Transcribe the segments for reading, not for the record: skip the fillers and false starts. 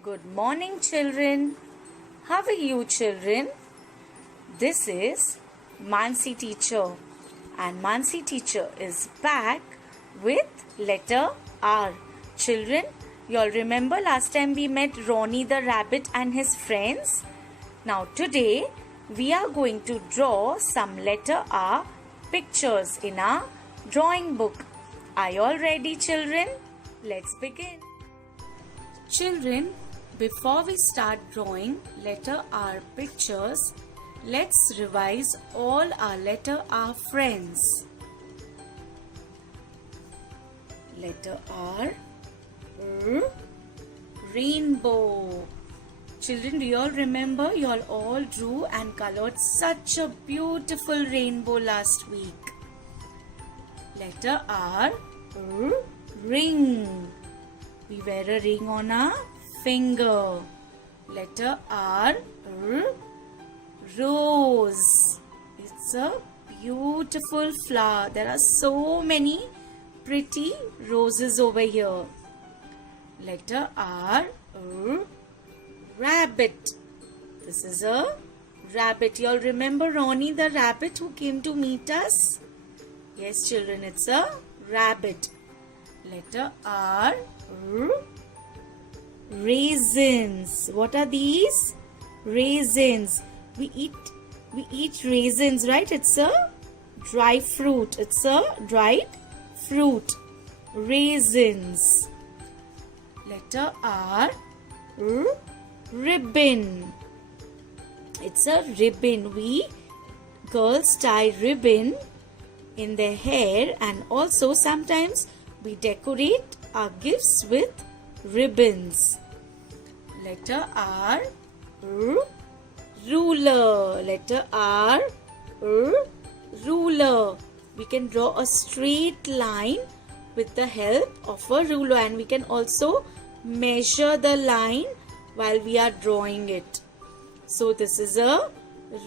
Good morning, children. How are you, children? This is Mansi teacher, and Mansi teacher is back with letter R. Children, you all remember last time we met Ronnie the rabbit and his friends? Now today we are going to draw some letter R pictures in our drawing book. Are you all ready, children? Let's begin. Children, before we start drawing letter R pictures, let's revise all our letter R friends. Letter R, rainbow. Children, do you all remember? You all drew and colored such a beautiful rainbow last week. Letter R, ring. We wear a ring on our finger. Letter R, rose. It's a beautiful flower. There are so many pretty roses over here. Letter R, rabbit. This is a rabbit. You all remember Ronnie the rabbit who came to meet us? Yes, children, it's a rabbit. Letter R, raisins. What are these? Raisins. We eat raisins, right? It's a dry fruit. It's a dried fruit. Raisins. Letter R, ribbon. It's a ribbon. Girls tie ribbon in their hair, and also sometimes we decorate our gifts with ribbons. Letter R, ruler. Letter R, ruler. We can draw a straight line with the help of a ruler, and we can also measure the line while we are drawing it. So this is a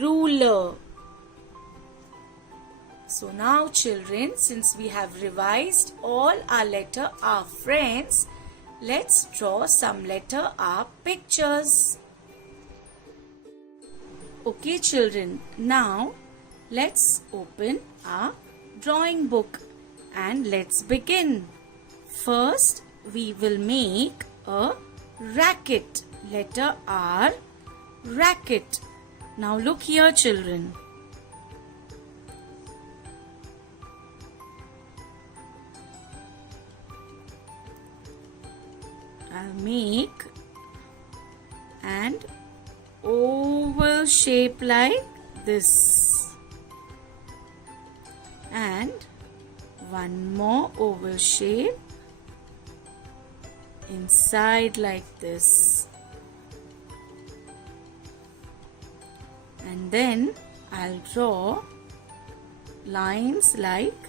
ruler. So now, children, since we have revised all our letter R friends, let's draw some letter R pictures. Okay, children, now let's open our drawing book and let's begin. First, we will make a racket. Letter R, racket. Now look here, children. I'll make an oval shape like this, and one more oval shape inside like this, and then I'll draw lines like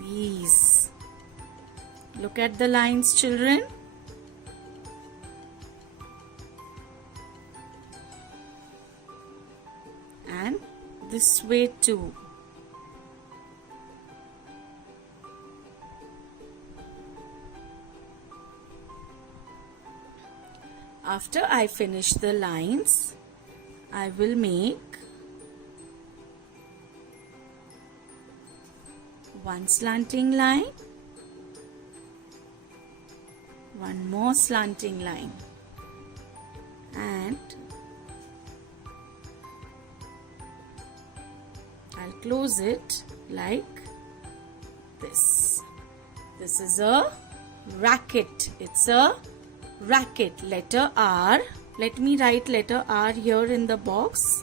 these. Look at the lines, children. And this way too. After I finish the lines, I will make one slanting line, one more slanting line, and I'll close it like this. This is a racket. It's a racket. Letter R. Let me write letter R here in the box.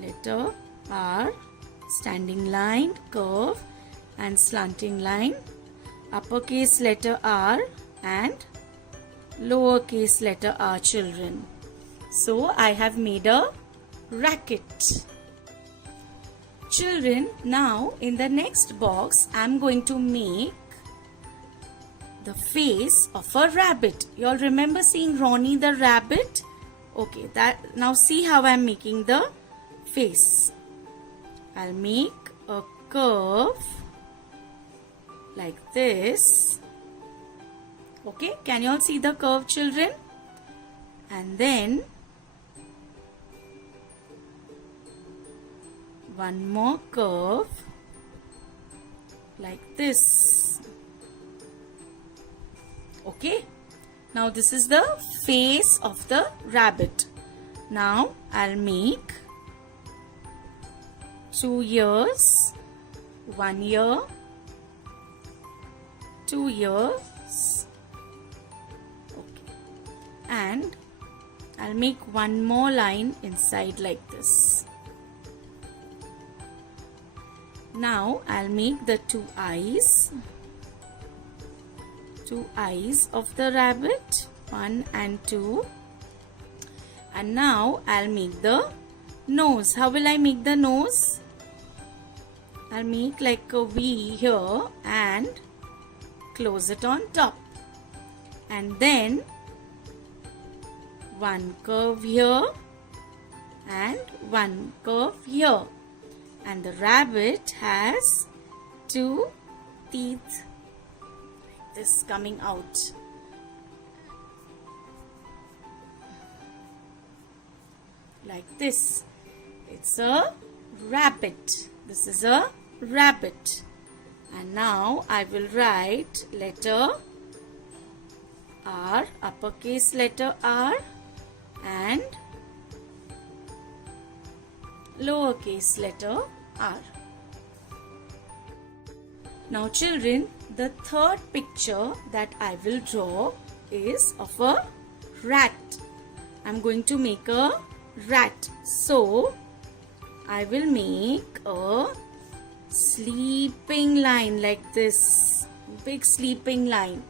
Letter R. Standing line, curve, and slanting line. Uppercase letter R and lowercase letter R, children. So I have made a racket. Children, now in the next box, I am going to make the face of a rabbit. You all remember seeing Ronnie the rabbit? Okay, now see how I am making the face. I'll make a curve like this, Okay, can you all see the curve, children? And then one more curve like this. Okay, now this is the face of the rabbit. Now I'll make 2 ears, 1 ear, 2 ears, okay, and I'll make one more line inside like this. Now I'll make the 2 eyes of the rabbit, 1 and 2. And now I'll make the nose. How will I make the nose? I'll make like a V here and close it on top. And then one curve here and one curve here. And the rabbit has 2 teeth like this coming out. Like this. It's a rabbit. This is a rabbit. And now I will write letter R, uppercase letter R, and lowercase letter r. Now children, the third picture that I will draw is of a rat. I'm going to make a rat. So I will make a sleeping line like this, big sleeping line.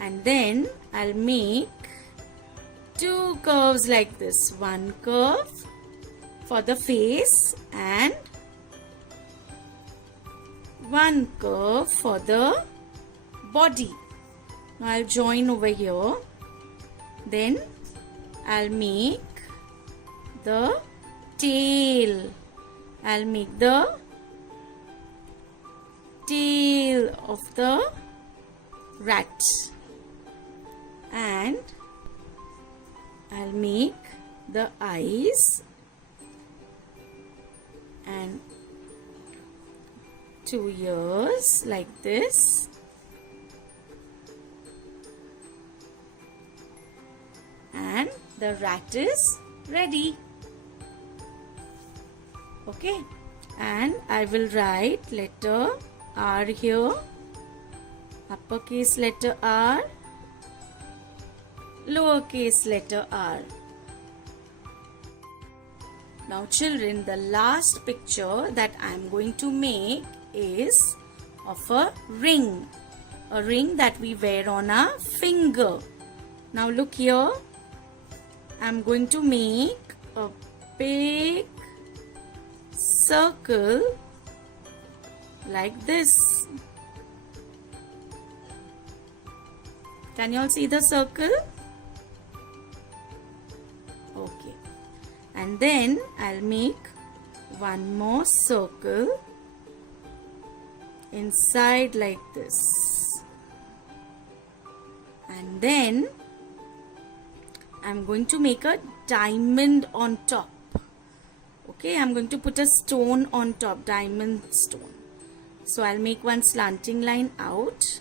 And then I'll make 2 curves like this. One curve for the face and one curve for the body. Now I'll join over here. Then I'll make the tail. I'll make the tail of the rat. And I'll make the eyes and 2 ears like this. And the rat is ready. Okay, and I will write letter R here, uppercase letter R, lowercase letter r. Now children, the last picture that I am going to make is of a ring that we wear on our finger. Now look here, I am going to make a big circle like this. Can you all see the circle? Okay. And then I'll make one more circle inside like this. And then I'm going to make a diamond on top. Okay, I'm going to put a stone on top, diamond stone. So I'll make one slanting line out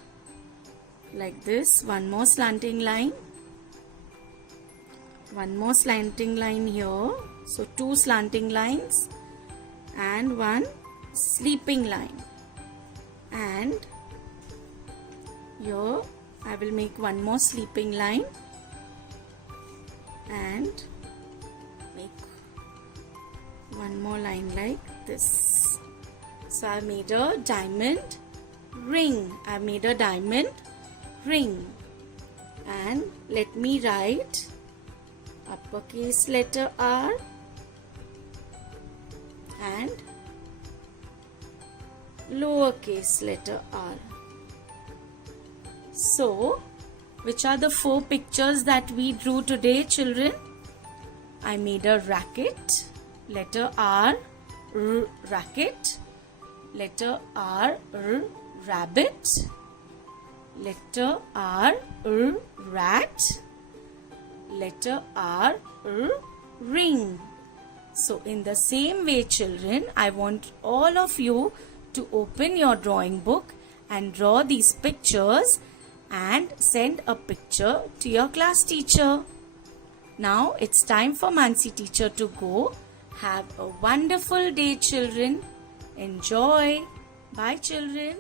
like this, one more slanting line, one more slanting line here. So 2 slanting lines and 1 sleeping line. And here I will make one more sleeping line and make one more line like this. So I made a diamond ring. I made a diamond ring. And let me write uppercase letter R and lowercase letter r. So, which are the 4 pictures that we drew today, children? I made a racket, letter R, racket, letter R, rabbit, Letter R, rat. Letter R, ring. So in the same way, children, I want all of you to open your drawing book and draw these pictures and send a picture to your class teacher. Now it's time for Mansi teacher to go. Have a wonderful day, children. Enjoy. Bye, children.